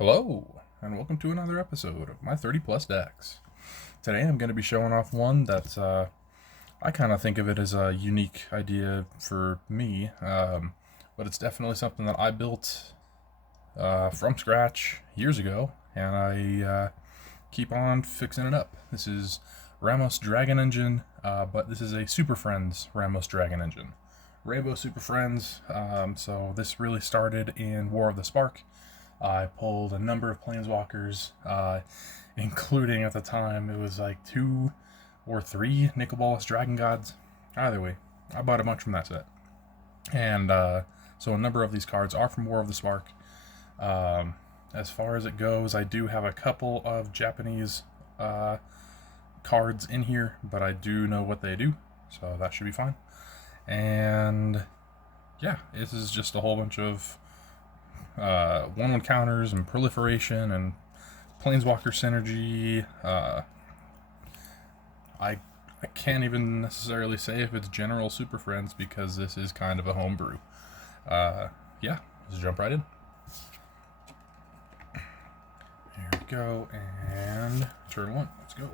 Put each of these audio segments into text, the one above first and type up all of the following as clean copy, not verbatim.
Hello, and welcome to another episode of my 30 plus decks. Today I'm going to be showing off one that's, I kind of think of it as a unique idea for me, but it's definitely something that I built from scratch years ago, and I keep on fixing it up. This is Ramos Dragon Engine, but this is a Super Friends Ramos Dragon Engine. Rainbow Super Friends, so this really started in War of the Spark. I pulled a number of Planeswalkers, including at the time it was like 2 or 3 Nicol Bolas Dragon Gods. Either way, I bought a bunch from that set. And so a number of these cards are from War of the Spark. As far as it goes, I do have a couple of Japanese cards in here, but I do know what they do, so that should be fine. And yeah, this is just a whole bunch of 1/1 counters and proliferation and Planeswalker synergy. I can't even necessarily say if it's general Super Friends because this is kind of a homebrew. Yeah, let's jump right in. Here we go, and turn 1. Let's go.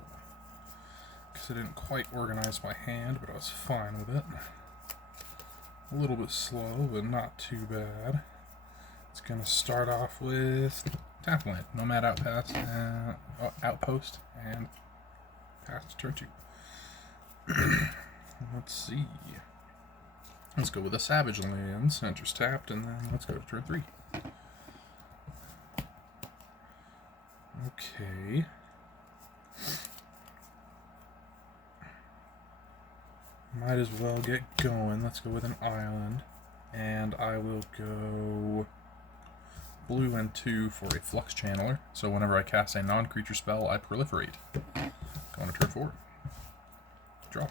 Because I didn't quite organize my hand, but I was fine with it. A little bit slow, but not too bad. It's going to start off with tap land, Nomad Outpost, and pass to turn 2. Let's see. Let's go with a Savage Lands, enters tapped, and then let's go to turn 3. Okay. Might as well get going. Let's go with an island, and I will go blue and 2 for a Flux Channeler, so whenever I cast a non-creature spell, I proliferate. Going to turn 4. Draw.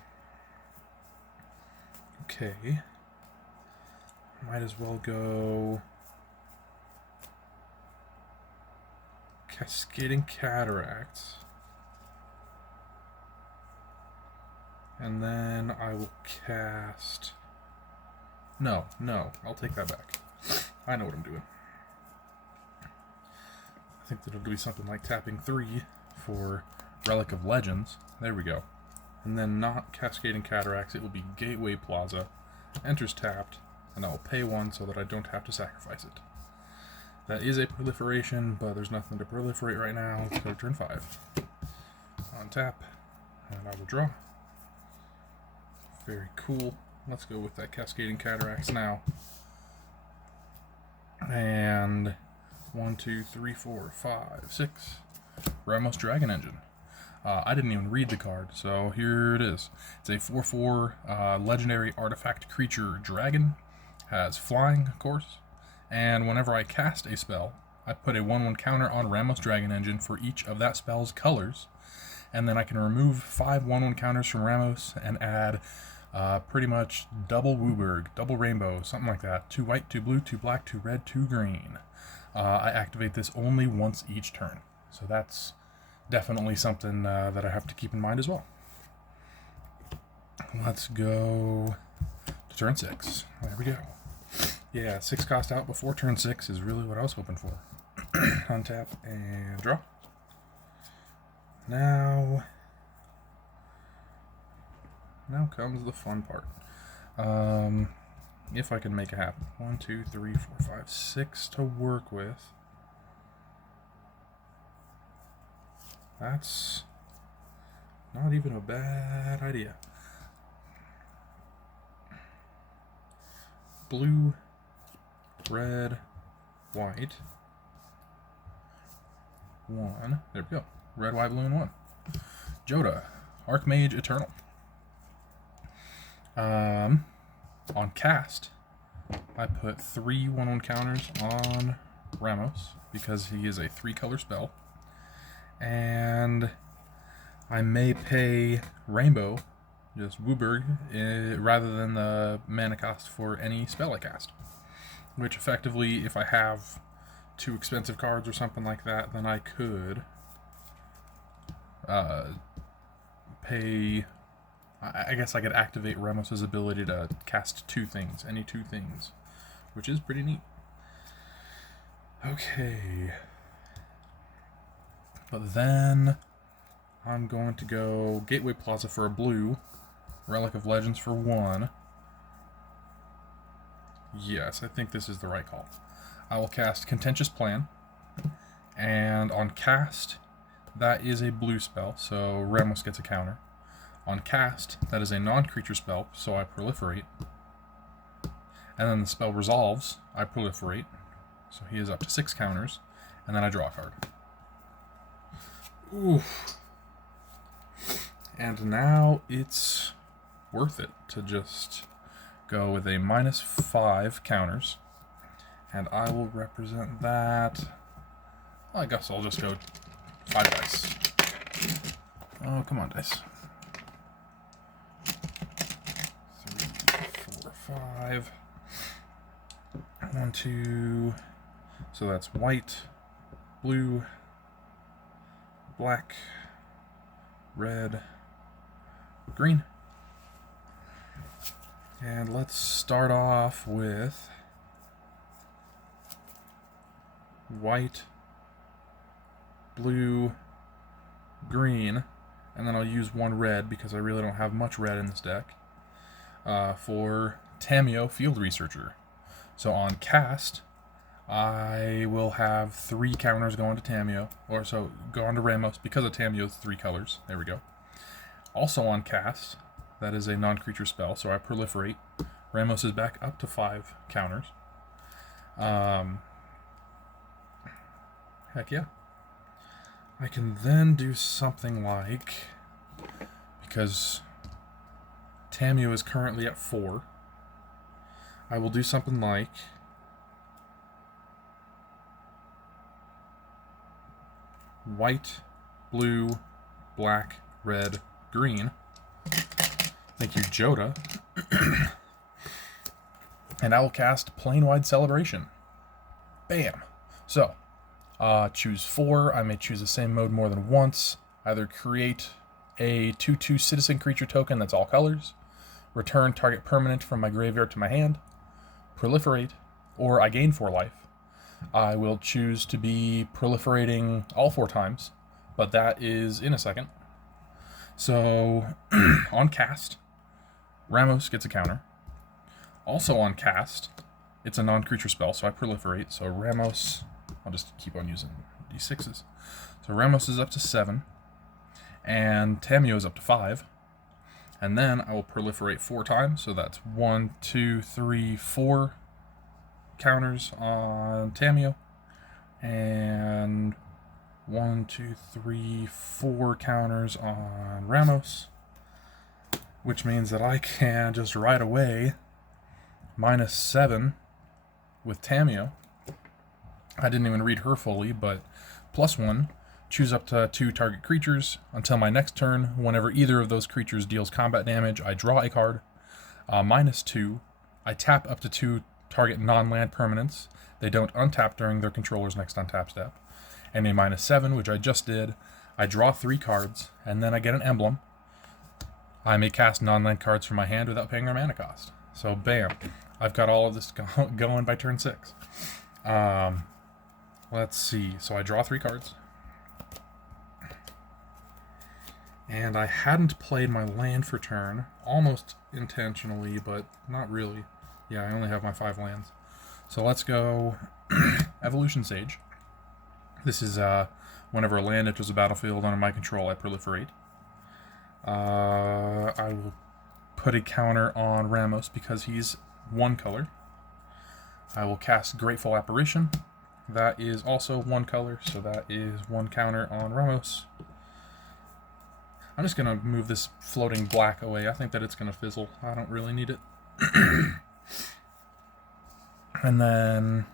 Okay. Might as well go Cascading Cataracts. And then I will cast... No, I'll take that back. I know what I'm doing. I think that it'll be something like tapping 3 for Relic of Legends. There we go. And then not Cascading Cataracts, it will be Gateway Plaza. Enters tapped, and I will pay 1 so that I don't have to sacrifice it. That is a proliferation, but there's nothing to proliferate right now. Let's go to turn 5. On tap, and I will draw. Very cool. Let's go with that Cascading Cataracts now. And 1, 2, 3, 4, 5, 6. Ramos Dragon Engine. I didn't even read the card, so here it is. It's a 4/4 legendary artifact creature dragon. Has flying, of course. And whenever I cast a spell, I put a 1/1 counter on Ramos Dragon Engine for each of that spell's colors. And then I can remove 5 1/1 counters from Ramos and add pretty much double WUBRG, double rainbow, something like that. 2 white, 2 blue, 2 black, 2 red, 2 green. I activate this only once each turn. So that's definitely something that I have to keep in mind as well. Let's go to turn 6. There we go. Yeah, 6 cost out before turn 6 is really what I was hoping for. Untap and draw. Now comes the fun part. If I can make it happen. 1, 2, 3, 4, 5, 6 to work with. That's not even a bad idea. Blue, red, white. 1. There we go. Red, white, blue, and 1. Joda, Archmage Eternal. On cast, I put 3 1/1 counters on Ramos because he is a 3-color spell. And I may pay Rainbow, just WUBRG, rather than the mana cost for any spell I cast. Which effectively, if I have 2 expensive cards or something like that, then I could pay... I guess I could activate Ramos' ability to cast 2 things, any 2 things, which is pretty neat. Okay, But then I'm going to go Gateway Plaza for a blue, Relic of Legends for 1. Yes, I think this is the right call. I will cast Contentious Plan, and on cast, that is a blue spell, so Ramos gets a counter. On cast, that is a non-creature spell, so I proliferate. And then the spell resolves, I proliferate, so he is up to 6 counters, and then I draw a card. Oof. And now it's worth it to just go with a -5 counters. And I will represent that. Well, I guess I'll just go 5 dice. Oh, come on, dice. 3, 4, 5. 1, 2. So that's white, blue, black, red, green. And let's start off with white, blue, green, and then I'll use 1 red because I really don't have much red in this deck for Tamiyo Field Researcher. So on cast, I will have 3 counters going to Tamiyo, or so go on to Ramos because of Tamiyo's 3 colors. There we go. Also on cast, that is a non-creature spell, so I proliferate. Ramos is back up to 5 counters. Heck yeah. I can then do something like, because Tamiyo is currently at 4, I will do something like white, blue, black, red, green. Thank you, Joda. And I will cast Planewide Celebration. Bam. So, choose 4. I may choose the same mode more than once. Either create a 2/2 citizen creature token that's all colors, return target permanent from my graveyard to my hand, proliferate, or I gain 4 life. I will choose to be proliferating all 4 times, but that is in a second. So, on cast, Ramos gets a counter. Also on cast, it's a non-creature spell, so I proliferate. So Ramos, I'll just keep on using d6s. So Ramos is up to 7, and Tamiyo is up to 5. And then I will proliferate 4 times, so that's 1, 2, 3, 4 counters on Tamiyo, and 1, 2, 3, 4 counters on Ramos, which means that I can just right away -7 with Tamiyo. I didn't even read her fully, but +1, choose up to 2 target creatures until my next turn. Whenever either of those creatures deals combat damage, I draw a card. -2, I tap up to 2 target non-land permanents. They don't untap during their controller's next untap step. And a -7, which I just did, I draw 3 cards, and then I get an emblem. I may cast non-land cards from my hand without paying their mana cost. So bam, I've got all of this going by turn 6. Let's see, so I draw 3 cards. And I hadn't played my land for turn, almost intentionally, but not really. Yeah, I only have my 5 lands. So let's go Evolution Sage. This is whenever a land enters a battlefield under my control, I proliferate. I will put a counter on Ramos because he's 1 color. I will cast Grateful Apparition. That is also 1 color, so that is 1 counter on Ramos. I'm just going to move this floating black away. I think that it's going to fizzle. I don't really need it. And then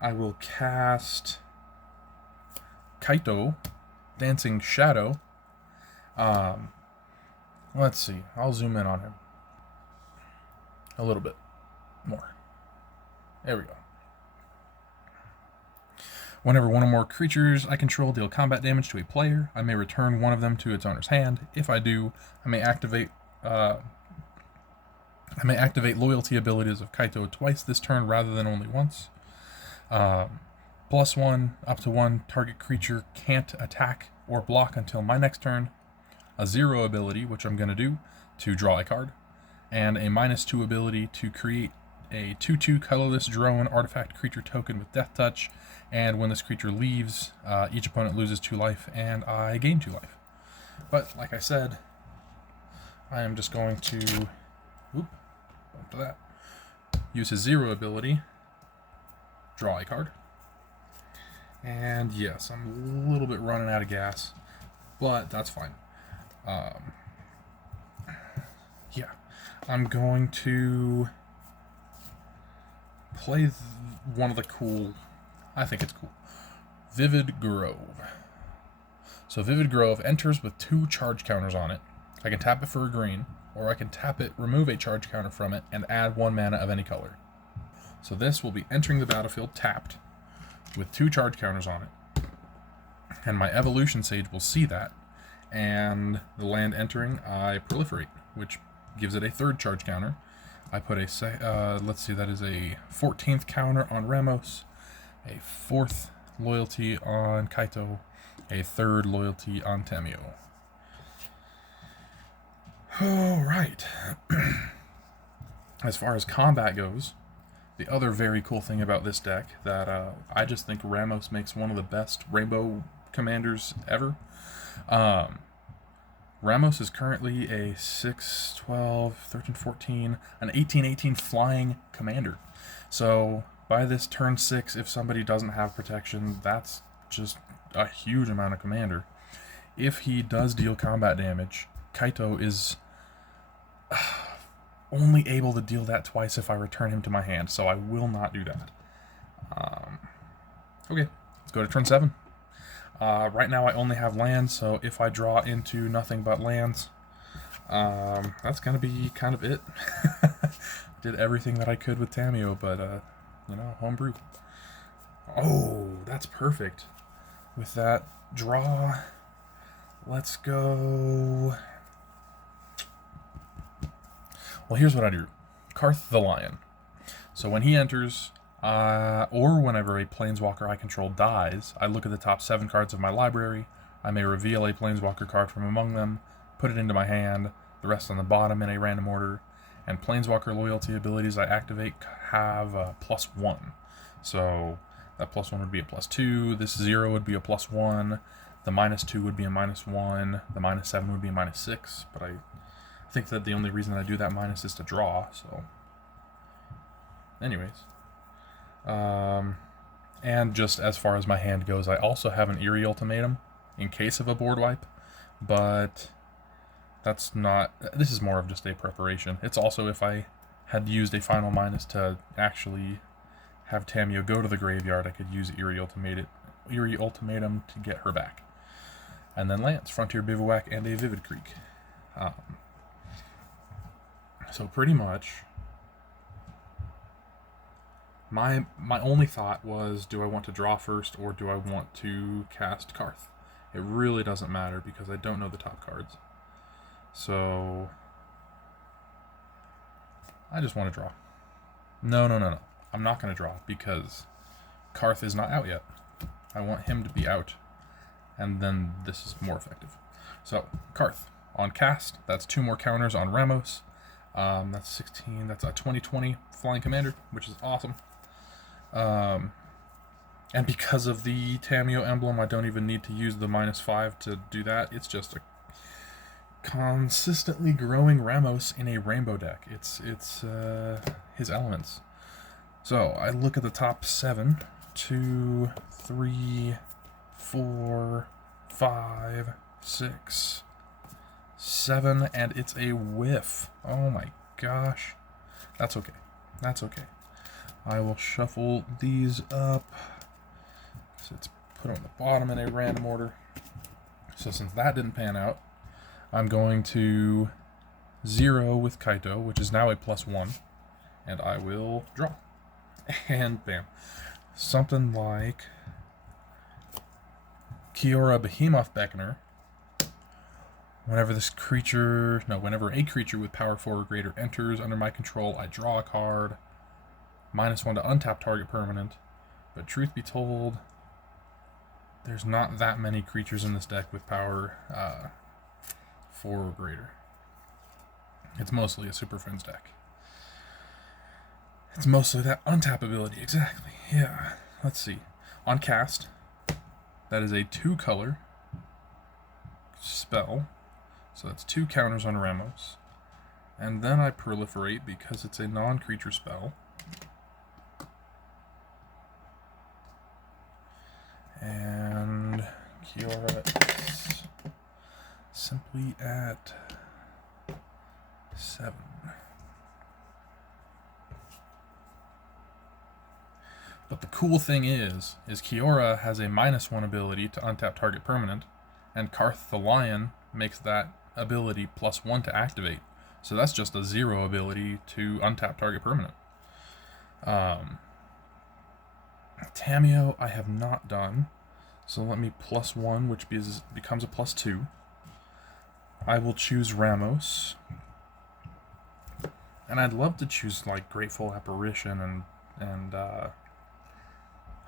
I will cast Kaito, Dancing Shadow. Let's see. I'll zoom in on him a little bit more. There we go. Whenever one or more creatures I control deal combat damage to a player, I may return one of them to its owner's hand. If I do, I may activate loyalty abilities of Kaito twice this turn rather than only once. +1, up to 1, target creature can't attack or block until my next turn. A 0 ability, which I'm going to do, to draw a card. And a -2 ability to create a 2/2 colorless drone artifact creature token with Death Touch. And when this creature leaves, each opponent loses 2 life, and I gain 2 life. But, like I said, I am just going to after that, use his 0 ability, draw a card. And yes, I'm a little bit running out of gas, but that's fine. Yeah, I'm going to play one of the cool, I think it's cool, Vivid Grove. So Vivid Grove enters with 2 charge counters on it. I can tap it for a green, or I can tap it, remove a charge counter from it, and add 1 mana of any color. So this will be entering the battlefield tapped with 2 charge counters on it. And my Evolution Sage will see that, and the land entering, I proliferate, which gives it a 3rd charge counter. I put a, let's see, that is a 14th counter on Ramos, a 4th loyalty on Kaito, a 3rd loyalty on Tamio. Alright. As far as combat goes, the other very cool thing about this deck that I just think Ramos makes one of the best rainbow commanders ever. Ramos is currently a 6, 12, 13, 14, an 18, 18 flying commander. So by this turn 6, if somebody doesn't have protection, that's just a huge amount of commander. If he does deal combat damage, Kaito is only able to deal that twice if I return him to my hand, so I will not do that. Okay, let's go to turn 7. Right now I only have lands, so if I draw into nothing but lands, that's going to be kind of it. Did everything that I could with Tamio, but, homebrew. Oh, that's perfect. With that draw, let's go... Well, here's what I do. Karth the Lion. So when he enters, or whenever a Planeswalker I control dies, I look at the top 7 cards of my library. I may reveal a Planeswalker card from among them, put it into my hand, the rest on the bottom in a random order, and Planeswalker loyalty abilities I activate have +1. So that +1 would be a +2, this 0 would be a +1, the -2 would be a -1, the -7 would be a -6, but I think that the only reason that I do that minus is to draw, so... Anyways. And just as far as my hand goes, I also have an Eerie Ultimatum in case of a board wipe, but that's not... This is more of just a preparation. It's also if I had used a final minus to actually have Tamio go to the graveyard, I could use Eerie Ultimatum to get her back. And then lands, Frontier Bivouac, and a Vivid Creek. So pretty much, my only thought was, do I want to draw first or do I want to cast Karth? It really doesn't matter because I don't know the top cards. So I just want to draw. No. I'm not going to draw because Karth is not out yet. I want him to be out, and then this is more effective. So Karth on cast, that's 2 more counters on Ramos. That's 16, that's a 20/20 flying commander, which is awesome. And because of the Tamio emblem, I don't even need to use the -5 to do that. It's just a consistently growing Ramos in a rainbow deck. It's his elements. So I look at the top 7, 2, 3, 4, 5, 6, 7, and it's a whiff. Oh my gosh. That's okay. That's okay. I will shuffle these up. So it's put on the bottom in a random order. So since that didn't pan out, I'm going to 0 with Kaito, which is now a +1, and I will draw. And bam. Something like Kiora Behemoth Beckoner. Whenever a creature with power 4 or greater enters under my control, I draw a card. -1 to untap target permanent. But truth be told, there's not that many creatures in this deck with power 4 or greater. It's mostly a Super Friends deck. It's mostly that untap ability, exactly. Yeah. Let's see. On cast, that is a 2-color spell. So that's 2 counters on Ramos. And then I proliferate because it's a non-creature spell. And Kiora is simply at 7. But the cool thing is Kiora has a -1 ability to untap target permanent, and Karth the Lion makes that ability +1 to activate. So that's just a 0 ability to untap target permanent. Tamiyo I have not done, so let me +1, which becomes a +2. I will choose Ramos, and I'd love to choose like Grateful Apparition and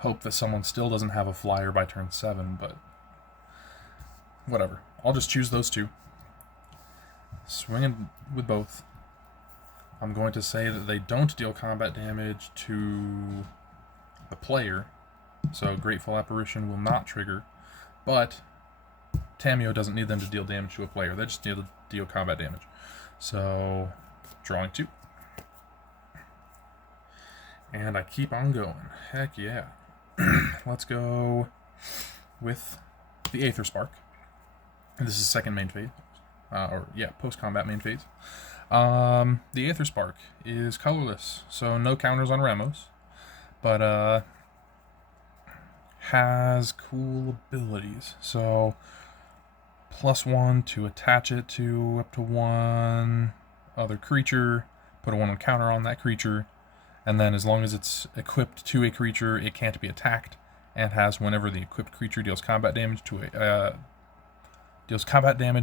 hope that someone still doesn't have a flyer by turn 7, but whatever. I'll just choose those 2. Swinging with both. I'm going to say that they don't deal combat damage to the player, so Grateful Apparition will not trigger, but Tamiyo doesn't need them to deal damage to a player. They just need to deal combat damage. So, drawing 2. And I keep on going. Heck yeah. Let's go with the Aether Spark. This is second main phase. Post-combat main phase. The Aether Spark is colorless, so no counters on Ramos, but has cool abilities. So +1 to attach it to up to 1 other creature, put a 1 counter on that creature, and then as long as it's equipped to a creature, it can't be attacked, and has whenever the equipped creature deals combat damage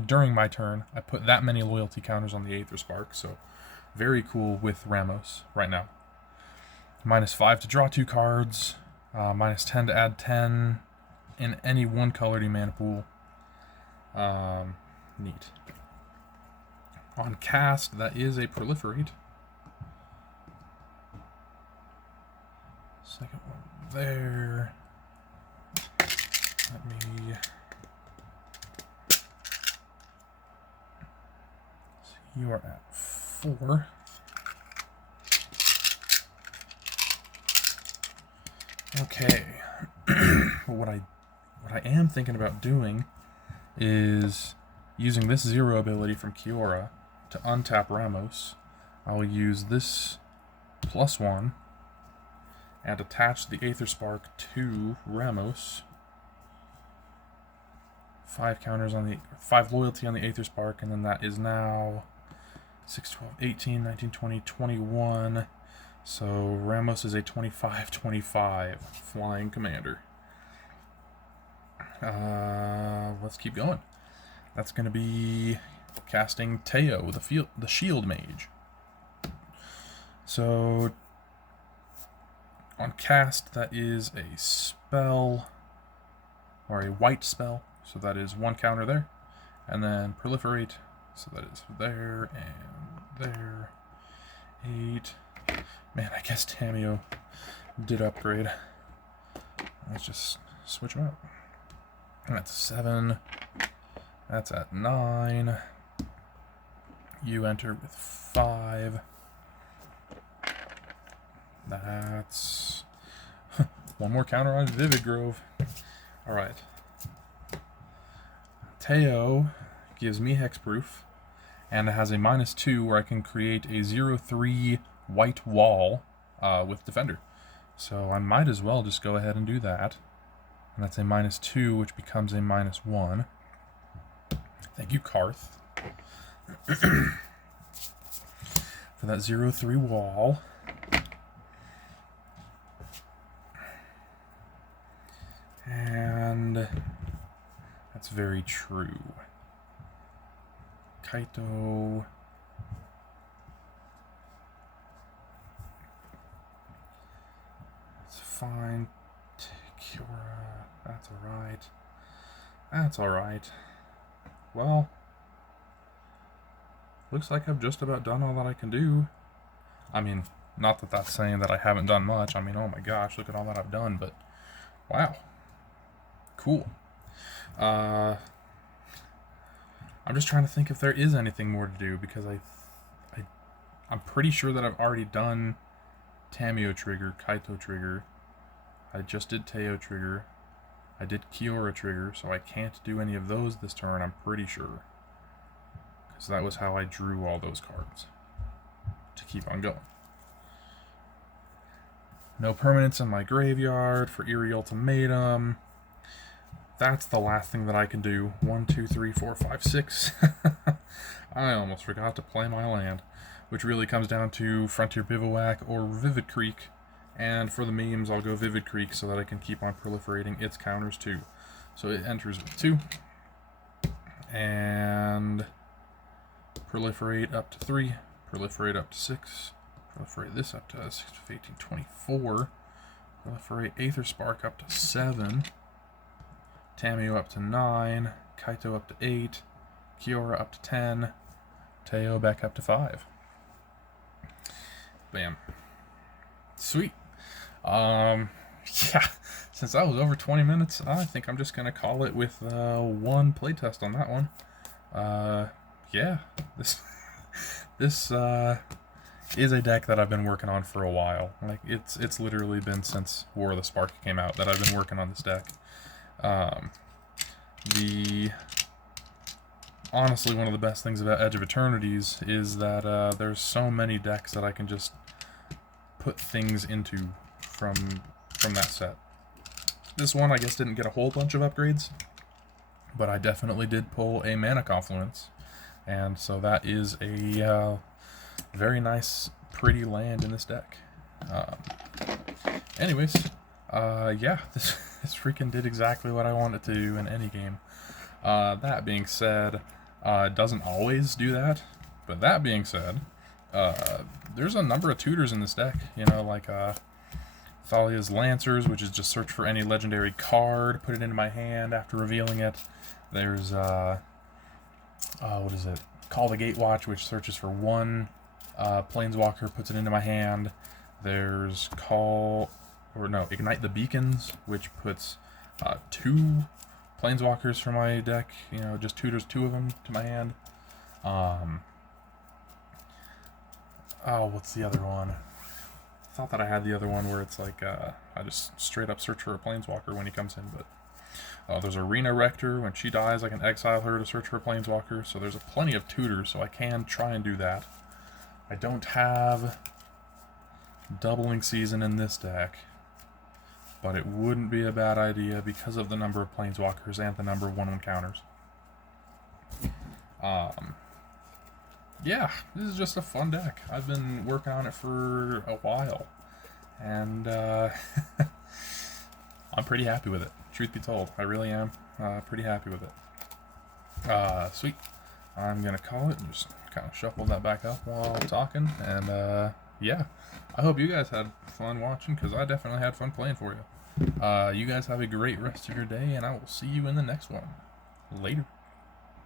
during my turn, I put that many loyalty counters on the Aether Spark. So very cool with Ramos right now. -5 to draw 2 cards, -10 to add 10 in any 1-colored mana pool. Neat. On cast, that is a proliferate. Second one there. Let me... You are at 4. Okay. what I am thinking about doing is using this 0 ability from Kiora to untap Ramos. I'll use this +1 and attach the Aether Spark to Ramos. 5 counters on the 5 loyalty on the Aether Spark, and then that is now 6, 12, 18, 19, 20, 21. So Ramos is a 25/25 flying commander. Let's keep going. That's going to be casting Teo, the Shield Mage. So on cast, that is a spell, or a white spell. So that is 1 counter there. And then proliferate. So that is there and there. 8. Man, I guess Tamiyo did upgrade. Let's just switch them out. And that's 7. That's at 9. You enter with 5. That's 1 more counter on Vivid Grove. Alright. Teo gives me hexproof, and it has a -2 where I can create a 0/3 white wall with Defender. So I might as well just go ahead and do that. And that's a -2, which becomes a -1. Thank you, Karth, for that 0/3 wall. And that's very true. Kaito. It's fine. Kiora. That's alright. That's alright. Well, looks like I've just about done all that I can do. I mean, not that that's saying that I haven't done much. I mean, oh my gosh, look at all that I've done, but wow. Cool. I'm just trying to think if there is anything more to do, because I'm pretty sure that I've already done Tamio trigger, Kaito trigger. I just did Teo trigger. I did Kiora trigger, so I can't do any of those this turn, I'm pretty sure. Because that was how I drew all those cards. To keep on going. No permanents in my graveyard for Eerie Ultimatum. That's the last thing that I can do. 1, 2, 3, 4, 5, 6. I almost forgot to play my land. Which really comes down to Frontier Bivouac or Vivid Creek. And for the memes, I'll go Vivid Creek so that I can keep on proliferating its counters too. So it enters with 2. And proliferate up to 3. Proliferate up to 6. Proliferate this up to 6, 18, 24. Proliferate Aether Spark up to 7. Tamio up to 9. Kaito up to 8. Kiora up to 10. Teo back up to 5. Bam. Sweet. Yeah, since that was over 20 minutes, I think I'm just going to call it with one playtest on that one. Yeah, this is a deck that I've been working on for a while. Like, it's literally been since War of the Spark came out that I've been working on this deck. Honestly, one of the best things about Edge of Eternities is that there's so many decks that I can just put things into from that set. This one, I guess, didn't get a whole bunch of upgrades, but I definitely did pull a Mana Confluence, and so that is a very nice, pretty land in this deck. Anyways, yeah, this freaking did exactly what I wanted to do in any game. That being said, it doesn't always do that, but that being said, there's a number of tutors in this deck, you know, like Thalia's Lancers, which is just search for any legendary card, put it into my hand after revealing it. There's, what is it? Call the Gatewatch, which searches for one Planeswalker, puts it into my hand. There's Ignite the Beacons, which puts 2 Planeswalkers for my deck, you know, just tutors 2 of them to my hand. What's the other one? I thought that I had the other one where it's like, I just straight up search for a Planeswalker when he comes in, but there's Arena Rector. When she dies, I can exile her to search for a Planeswalker, so there's plenty of tutors, so I can try and do that. I don't have Doubling Season in this deck, but it wouldn't be a bad idea because of the number of Planeswalkers and the number of 1/1 counters. Yeah, this is just a fun deck. I've been working on it for a while, and I'm pretty happy with it. Truth be told, I really am pretty happy with it. Sweet. I'm going to call it and just kind of shuffle that back up while I'm talking, and yeah, I hope you guys had fun watching, because I definitely had fun playing for you. You guys have a great rest of your day, and I will see you in the next one. Later.